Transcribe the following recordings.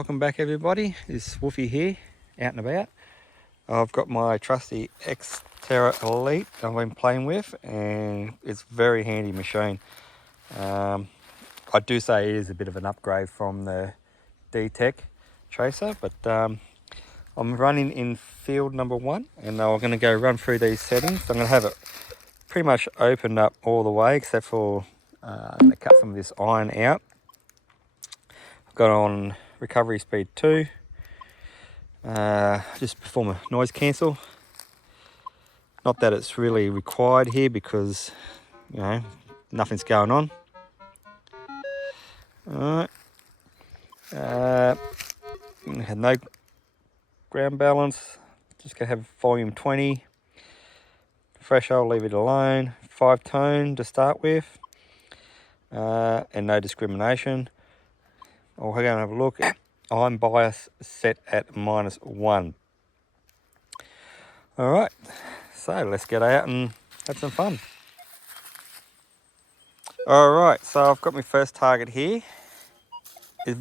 welcome back everybody. It's Wolfie here, out and about. I've got my trusty Xterra Elite I've been playing with, and it's a very handy machine. I do say it is a bit of an upgrade from the detector tracer, but I'm running in field number 1, and I'm going to go run through these settings. I'm going to have it pretty much opened up all the way, except for I'm going to cut some of this iron out. I've got on recovery speed 2. Just perform a noise cancel. Not that it's really required here because, you know, nothing's going on. Alright. Had no ground balance. Just gonna have volume 20. Threshold, leave it alone. 5 tone to start with. And no discrimination. We're going to have a look. Iron bias set at -1. Alright, so let's get out and have some fun. Alright, so I've got my first target here. It's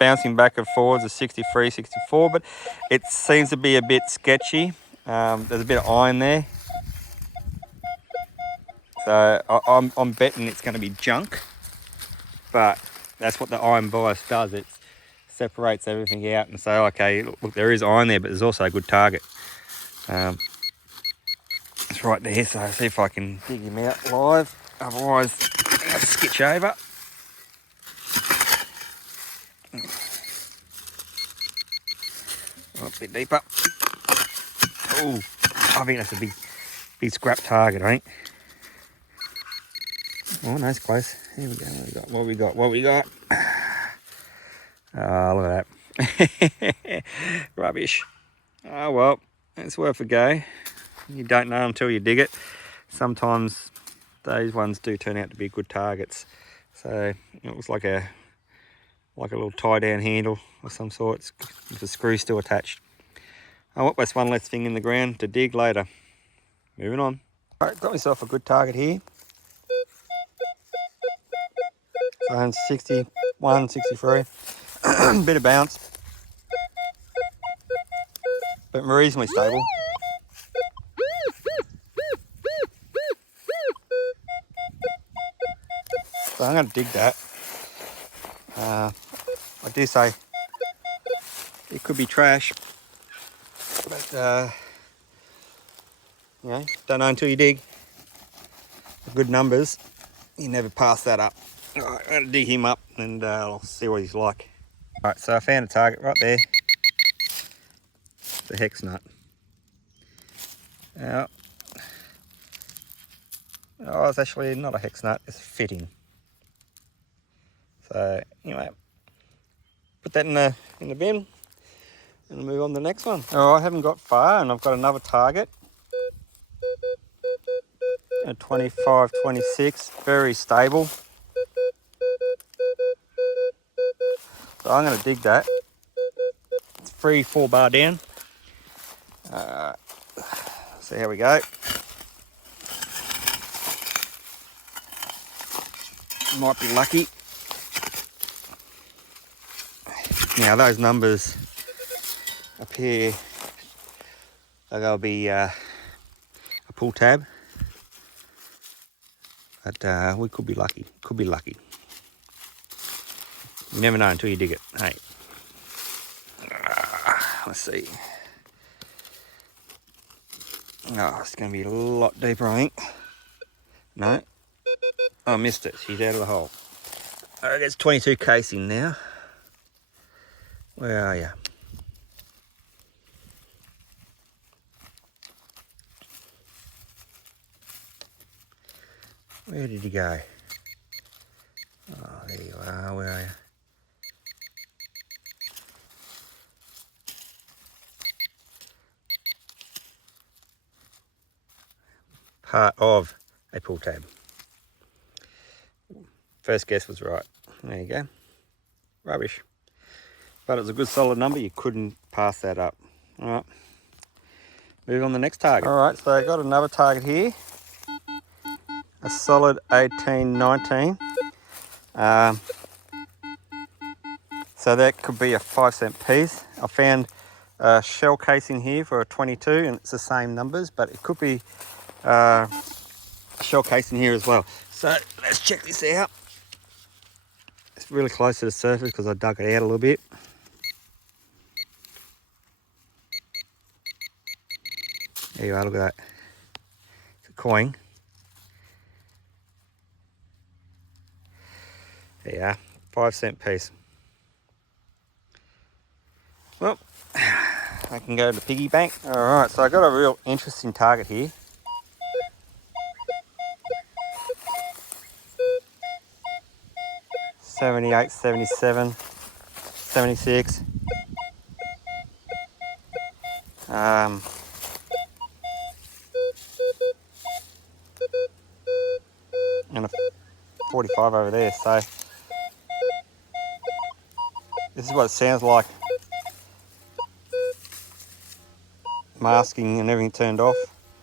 bouncing back and forwards of 63, 64, but it seems to be a bit sketchy. There's a bit of iron there. So I'm betting it's going to be junk, but that's what the iron bias does. It separates everything out and say, okay, look, there is iron there, but there's also a good target. It's right there, so see if I can dig him out live. Otherwise, I'll skitch over. Oh, a bit deeper. Oh, I think that's a big scrap target, I think. Oh, no, it's close. Here we go. What we got? Oh, look at that. Rubbish. Oh, well, it's worth a go. You don't know until you dig it. Sometimes those ones do turn out to be good targets. So it looks like a little tie-down handle of some sort with the screw still attached. I want this one less thing in the ground to dig later. Moving on. All right, got myself a good target here. So 61, 63. Bit of bounce, but reasonably stable. So I'm going to dig that. I do say it could be trash, but you know, don't know until you dig. Good numbers, you never pass that up. All right, I'm going to dig him up and I'll see what he's like. All right, so I found a target right there. The hex nut. Oh, it's actually not a hex nut, it's a fitting. So anyway, put that in the bin and move on to the next one. Oh, I haven't got far and I've got another target. A 25, 26, very stable. So I'm going to dig that. It's 3-4 bar down. See how we go. Might be lucky. Now those numbers up here are going to be a pull tab, but we could be lucky. You never know until you dig it. Hey, let's see. Oh, it's going to be a lot deeper, I think. No, I missed it. She's out of the hole. Alright, there's 22 casing now. Where are you? Where did you go? Oh, there you are. Where are you? Part of a pull tab. First guess was right. There you go. Rubbish. But it was a good solid number. You couldn't pass that up. All right. Move on to the next target. All right, so I got another target here. A solid 18, 19. So that could be a 5-cent piece. I found a shell casing here for a 22 and it's the same numbers, but it could be a shell casing here as well. So let's check this out. It's really close to the surface because I dug it out a little bit. There you are, look at that. It's a coin. There you are, 5-cent piece. Well, I can go to the piggy bank. Alright, so I got a real interesting target here. $78, $77, $76. And a 45 over there, so this is what it sounds like. Masking and everything turned off.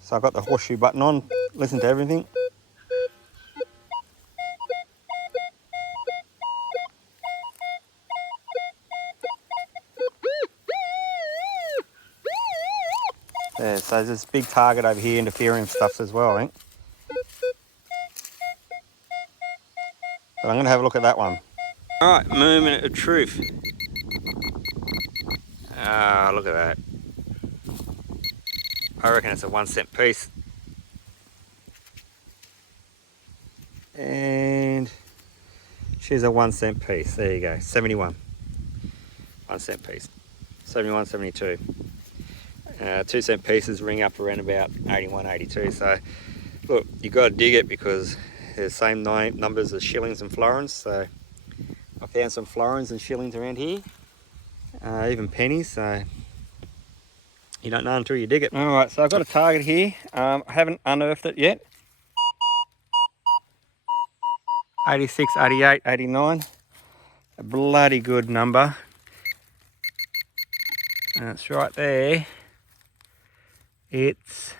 So I've got the horseshoe button on, listen to everything. There, so there's this big target over here interfering with stuff as well, I think. But I'm going to have a look at that one. Alright, moment of truth. Ah, look at that. I reckon it's a 1-cent piece. And she's a 1-cent piece. There you go, 71. 1-cent piece. 71, 72. 2-cent pieces ring up around about 81, 82. So look, you've got to dig it because they're the same numbers as shillings and florins. So I found some florins and shillings around here, even pennies. So you don't know until you dig it. All right, so I've got a target here. I haven't unearthed it yet. 86, 88, 89. A bloody good number. And it's right there. It's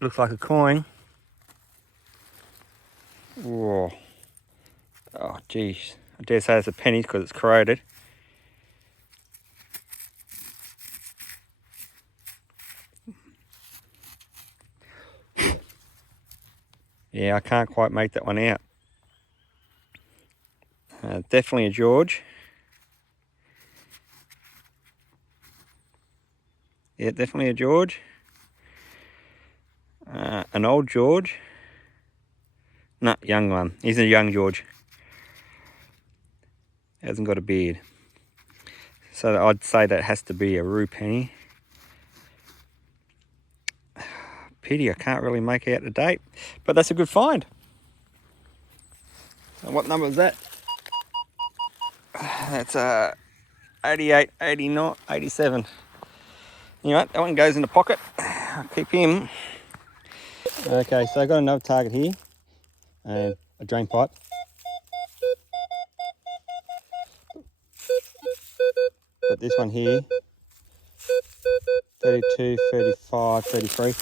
looks like a coin. Whoa. Oh geez, I dare say it's a penny because it's corroded. Yeah, I can't quite make that one out. Definitely a George. Yeah, definitely a George. An old George. No, young one. He's a young George. Hasn't got a beard. So I'd say that has to be a rue penny. Pity I can't really make out the date, but that's a good find. And what number is that? That's 88, 89, 87. You know what, that one goes in the pocket. I'll keep him. Okay, so I've got another target here. And a drain pipe. But this one here, 32, 35, 33.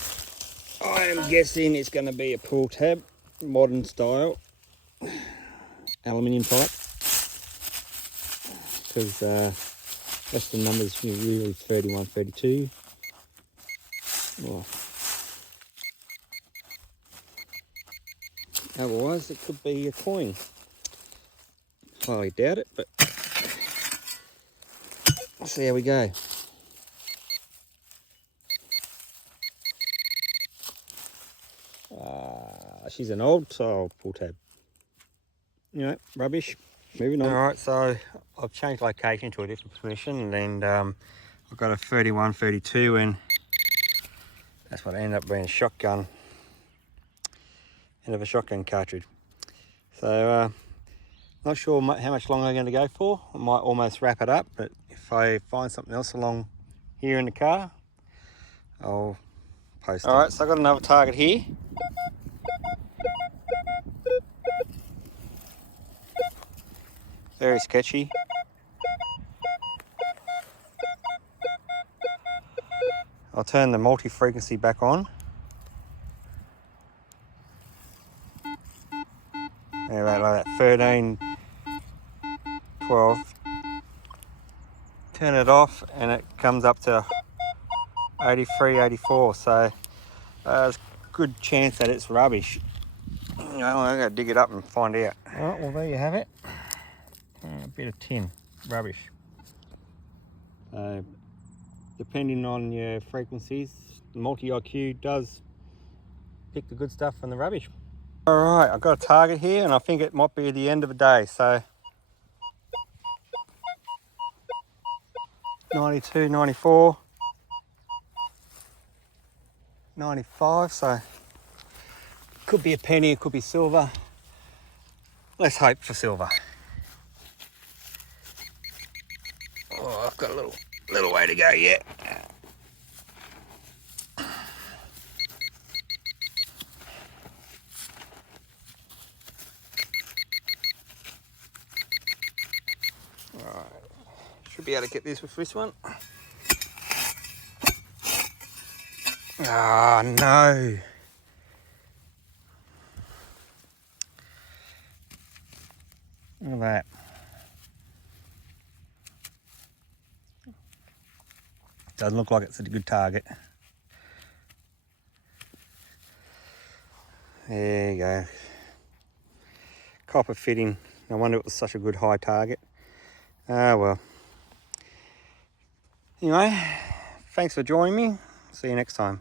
I am guessing it's going to be a pull tab, modern style, aluminium pipe. Because that's the numbers really 31, 32. Oh. Otherwise it could be a coin. Highly doubt it, but let's see how we go. She's an old style pull tab. You know, rubbish. Moving on. Alright, so I've changed location to a different position and I've got a 31, 32 and that's what ended up being a shotgun. End of a shotgun cartridge. So not sure how much longer I'm going to go for. I might almost wrap it up, but if I find something else along here in the car, I'll post it. Alright, so I've got another target here. Very sketchy. I'll turn the multi-frequency back on. Anyway, like that 13, 12. Turn it off and it comes up to 83, 84. So there's a good chance that it's rubbish. You know, I'm going to dig it up and find out. Alright, well there you have it. A bit of tin, rubbish. Depending on your frequencies, the multi-IQ does pick the good stuff from the rubbish. Alright, I've got a target here and I think it might be the end of the day. So 92, 94, 95, so could be a penny, it could be silver. Let's hope for silver. Oh, I've got a little way to go yet. Alright, should be able to get this with this one. Ah, no. Look at that. Doesn't look like it's a good target. There you go. Copper fitting. No wonder it was such a good high target. Ah, well. Anyway, thanks for joining me. See you next time.